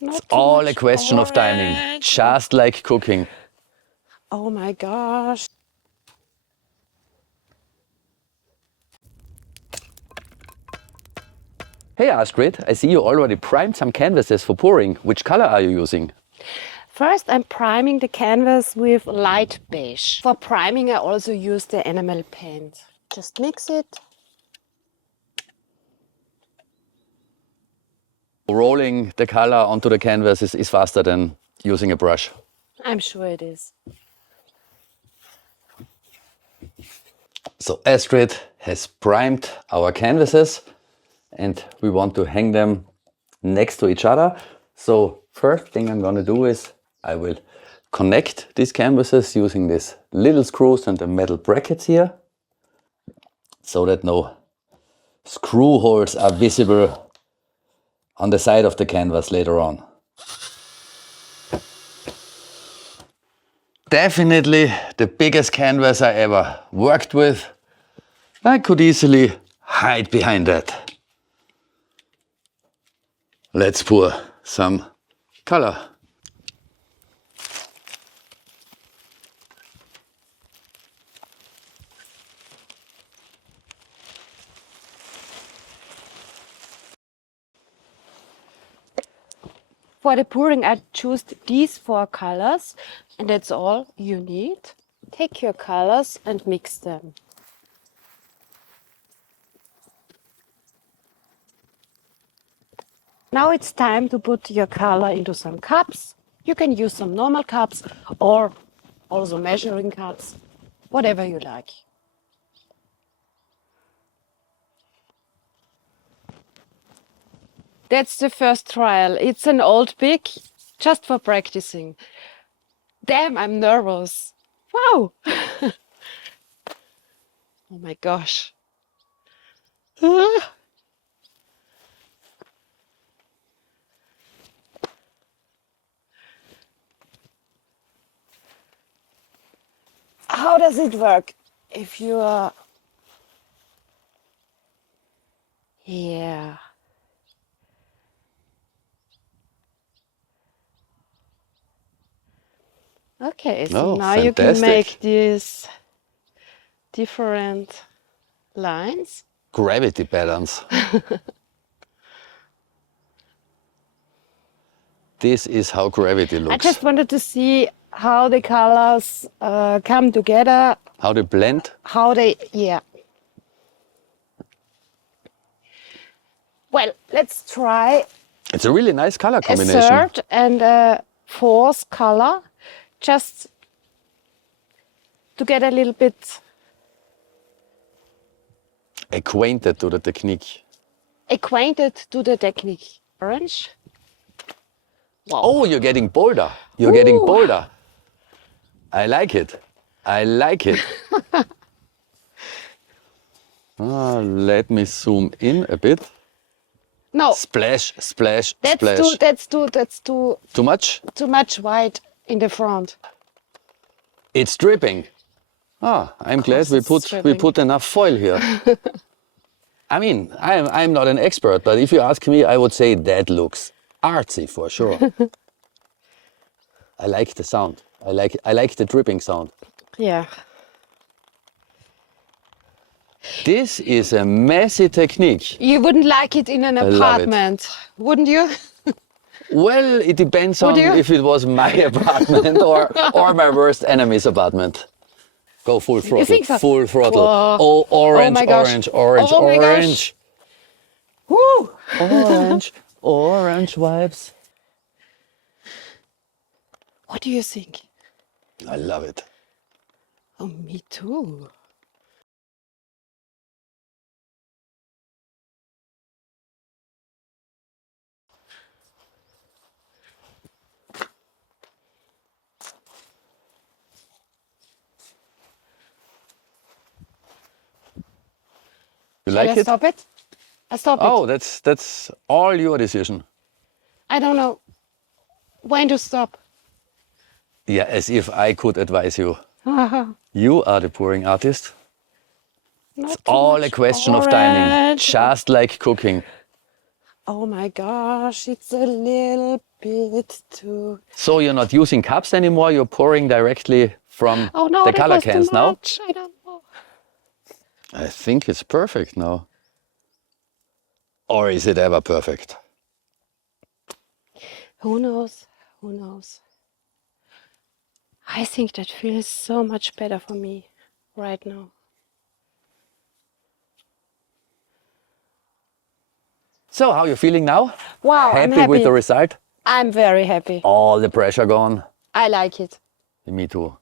Not too All a much question of timing, orange. just like cooking. Oh my gosh. Hey Astrid, I see you already primed some canvases for pouring. Which color are you using? First, I'm priming the canvas with light beige. For priming, I also use the enamel paint. Just mix it. Rolling the color onto the canvas is faster than using a brush. I'm sure it is. So Astrid has primed our canvases and we want to hang them next to each other. So first thing I'm going to do is I will connect these canvases using these little screws and the metal brackets here so that no screw holes are visible on the side of the canvas later on. Definitely the biggest canvas I ever worked with. I could easily hide behind that. Let's pour some color. For the pouring, I choose these 4 colors, and that's all you need. Take your colors and mix them. Now it's time to put your color into some cups. You can use some normal cups or also measuring cups, whatever you like. That's the first trial. It's an old pick, just for practicing. Damn, I'm nervous. Wow! Oh my gosh. How does it work? If you are... Yeah. Okay, so Oh, now you can make fantastic. these different lines. Gravity patterns. This is how gravity looks. I just wanted to see how the colors come together, How they blend. how they, yeah. Well, let's try It's a really nice color a combination. third and a fourth color, just to get a little bit Acquainted to the technique. acquainted to the technique. Orange. Wow. Oh, you're getting bolder. You're getting Ooh. bolder. I like it. I like it. Let me zoom in a bit. No, Splash, splash, that's splash. too much? too much white in the front. It's dripping. I'm glad we it's put enough foil here. I mean, I'm not an expert, but if you ask me, I would say that looks artsy for sure. I like the sound. I like the dripping sound. Yeah. This is a messy technique. You wouldn't like it in an love it. apartment, wouldn't you? Well, it depends Would on you? if it was my apartment or my worst enemy's apartment. Go full throttle, think so? full throttle. Whoa. Oh, orange, my gosh. orange, orange, Oh my gosh. orange. Woo! Orange, orange vibes. What do you think? I love it. Oh, me too. You Shall like I it? stop it? I stop Oh, it. that's all your decision. I don't know when to stop. Yeah, as if I could advise you. You are the pouring artist. Not It's too all a much question of timing, orange. just like cooking. Oh my gosh, it's a little bit too. So you're not using cups anymore, you're pouring directly from Oh no, the that color was too cans now? much. I don't know. I think it's perfect now. Or is it ever perfect? Who knows? Who knows? I think that feels so much better for me right now. So how are you feeling now? Wow, I'm Happy with happy. the result? I'm very happy. All the pressure gone? I like it. Me too.